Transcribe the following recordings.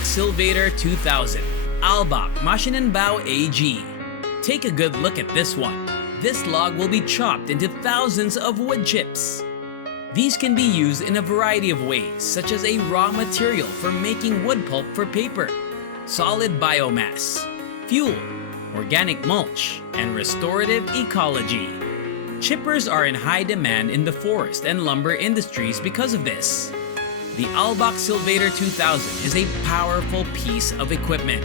ALBOX Elevator 2000, ALBOX Maschinenbau AG. Take a good look at this one. This log will be chopped into thousands of wood chips. These can be used in a variety of ways, such as a raw material for making wood pulp for paper, solid biomass, fuel, organic mulch, and restorative ecology. Chippers are in high demand in the forest and lumber industries because of this. The ALBOX Elevator 2000 is a powerful piece of equipment.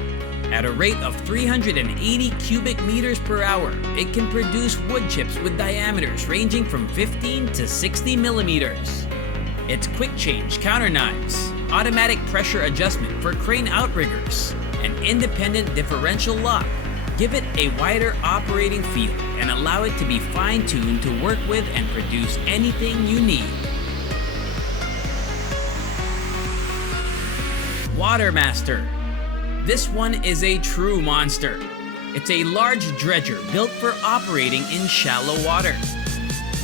At a rate of 380 cubic meters per hour, it can produce wood chips with diameters ranging from 15 to 60 millimeters. Its quick change counter knives, automatic pressure adjustment for crane outriggers, and independent differential lock give it a wider operating field and allow it to be fine-tuned to work with and produce anything you need. Watermaster. This one is a true monster. It's a large dredger built for operating in shallow water.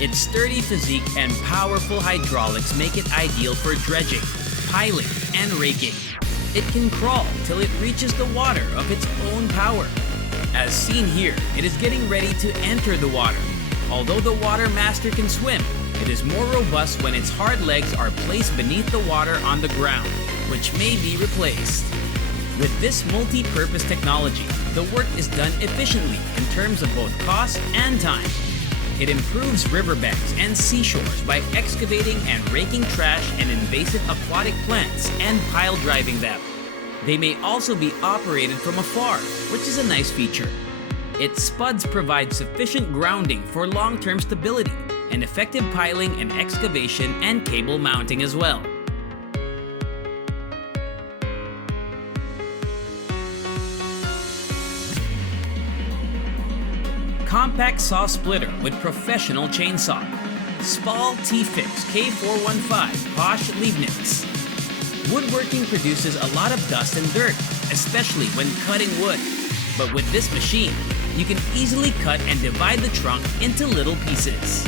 Its sturdy physique and powerful hydraulics make it ideal for dredging, piling, and raking. It can crawl till it reaches the water of its own power. As seen here, it is getting ready to enter the water. Although the Watermaster can swim, it is more robust when its hard legs are placed beneath the water on the ground, which may be replaced. With this multi-purpose technology, the work is done efficiently in terms of both cost and time. It improves riverbanks and seashores by excavating and raking trash and invasive aquatic plants and pile driving them. They may also be operated from afar, which is a nice feature. Its spuds provide sufficient grounding for long-term stability and effective piling and excavation and cable mounting as well. Compact saw splitter with professional chainsaw. Spall T-Fix K415 Posh Leibniz. Woodworking produces a lot of dust and dirt, especially when cutting wood. But with this machine, you can easily cut and divide the trunk into little pieces.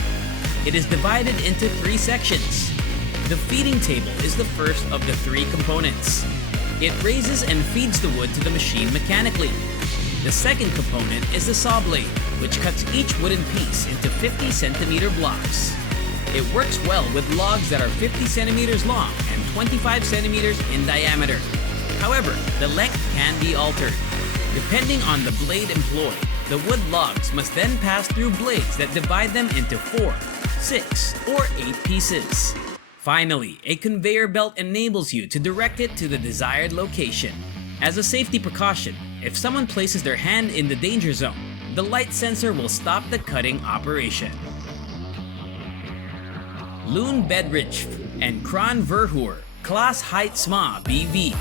It is divided into 3 sections. The feeding table is the first of the 3 components. It raises and feeds the wood to the machine mechanically. The second component is the saw blade, which cuts each wooden piece into 50 centimeter blocks. It works well with logs that are 50 centimeters long and 25 centimeters in diameter. However, the length can be altered. Depending on the blade employed, the wood logs must then pass through blades that divide them into 4, 6, or 8 pieces. Finally, a conveyor belt enables you to direct it to the desired location. As a safety precaution, if someone places their hand in the danger zone, the light sensor will stop the cutting operation. Loon Bedridge and Kran Verhoer Class Heidsma BV.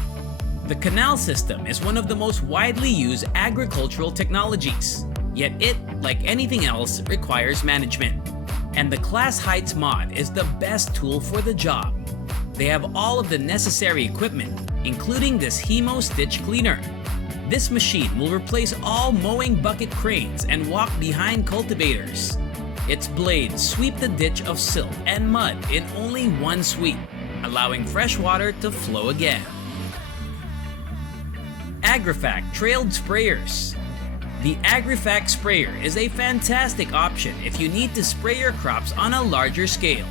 The canal system is one of the most widely used agricultural technologies, yet it, like anything else, requires management. And the Class Heights mod is the best tool for the job. They have all of the necessary equipment, including this Hemo Stitch Cleaner. This machine will replace all mowing bucket cranes and walk behind cultivators. Its blades sweep the ditch of silt and mud in only one sweep, allowing fresh water to flow again. Agrifact Trailed Sprayers. The Agrifact Sprayer is a fantastic option if you need to spray your crops on a larger scale.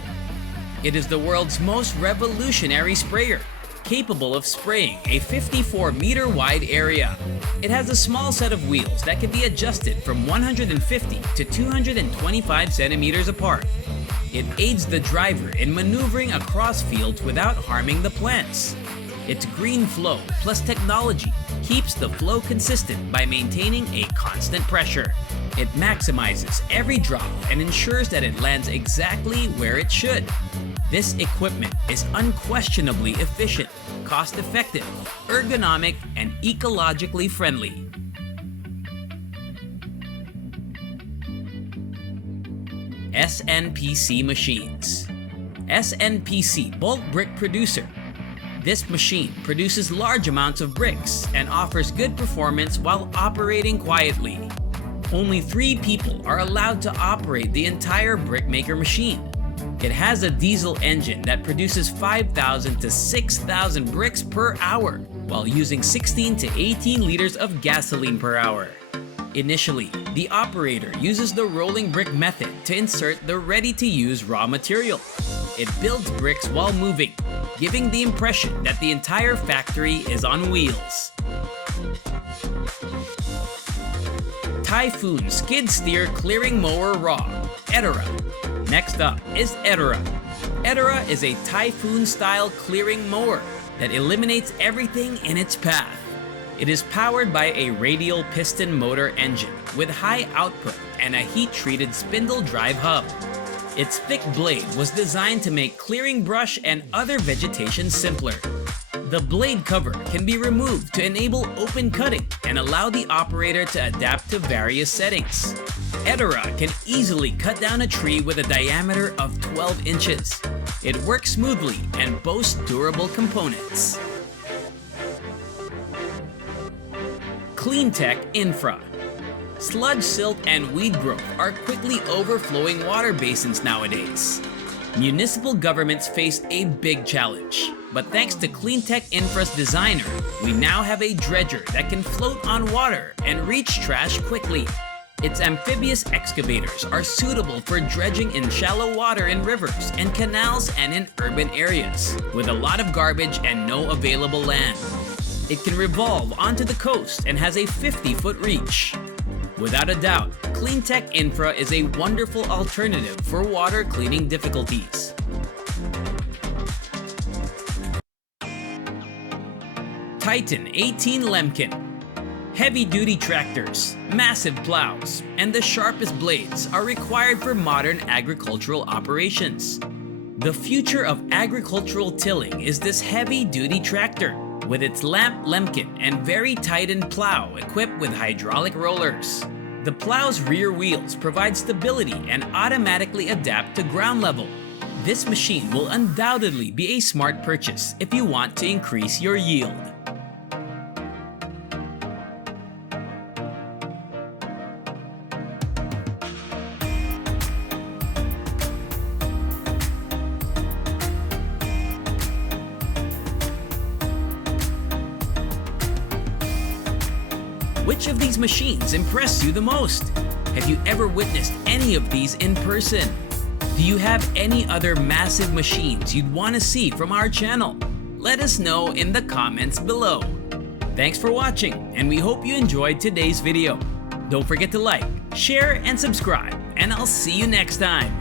It is the world's most revolutionary sprayer, capable of spraying a 54-meter wide area. It has a small set of wheels that can be adjusted from 150 to 225 centimeters apart. It aids the driver in maneuvering across fields without harming the plants. Its green flow plus technology keeps the flow consistent by maintaining a constant pressure. It maximizes every drop and ensures that it lands exactly where it should. This equipment is unquestionably efficient, cost-effective, ergonomic, and ecologically friendly. SNPC machines. SNPC bulk brick producer. This machine produces large amounts of bricks and offers good performance while operating quietly. Only 3 people are allowed to operate the entire brickmaker machine. It has a diesel engine that produces 5,000 to 6,000 bricks per hour while using 16 to 18 liters of gasoline per hour. Initially, the operator uses the rolling brick method to insert the ready-to-use raw material. It builds bricks while moving, giving the impression that the entire factory is on wheels. Typhoon Skid Steer Clearing Mower Raw, Etera. Next up is Etera. Etera is a Typhoon-style clearing mower that eliminates everything in its path. It is powered by a radial piston motor engine with high output and a heat-treated spindle drive hub. Its thick blade was designed to make clearing brush and other vegetation simpler. The blade cover can be removed to enable open cutting and allow the operator to adapt to various settings. Etera can easily cut down a tree with a diameter of 12 inches. It works smoothly and boasts durable components. Cleantech Infra. Sludge, silt, and weed growth are quickly overflowing water basins nowadays. Municipal governments faced a big challenge, but thanks to Cleantech Infra's designer, we now have a dredger that can float on water and reach trash quickly. Its amphibious excavators are suitable for dredging in shallow water in rivers and canals and in urban areas, with a lot of garbage and no available land. It can revolve onto the coast and has a 50-foot reach. Without a doubt, Cleantech Infra is a wonderful alternative for water cleaning difficulties. Titan 18 Lemkin. Heavy-duty tractors, massive plows, and the sharpest blades are required for modern agricultural operations. The future of agricultural tilling is this heavy-duty tractor, with its lamp Lemkin and very tightened plow equipped with hydraulic rollers. The plow's rear wheels provide stability and automatically adapt to ground level. This machine will undoubtedly be a smart purchase if you want to increase your yield. Which of these machines impress you the most? Have you ever witnessed any of these in person? Do you have any other massive machines you'd want to see from our channel? Let us know in the comments below. Thanks for watching, and we hope you enjoyed today's video. Don't forget to like, share, and subscribe, and I'll see you next time.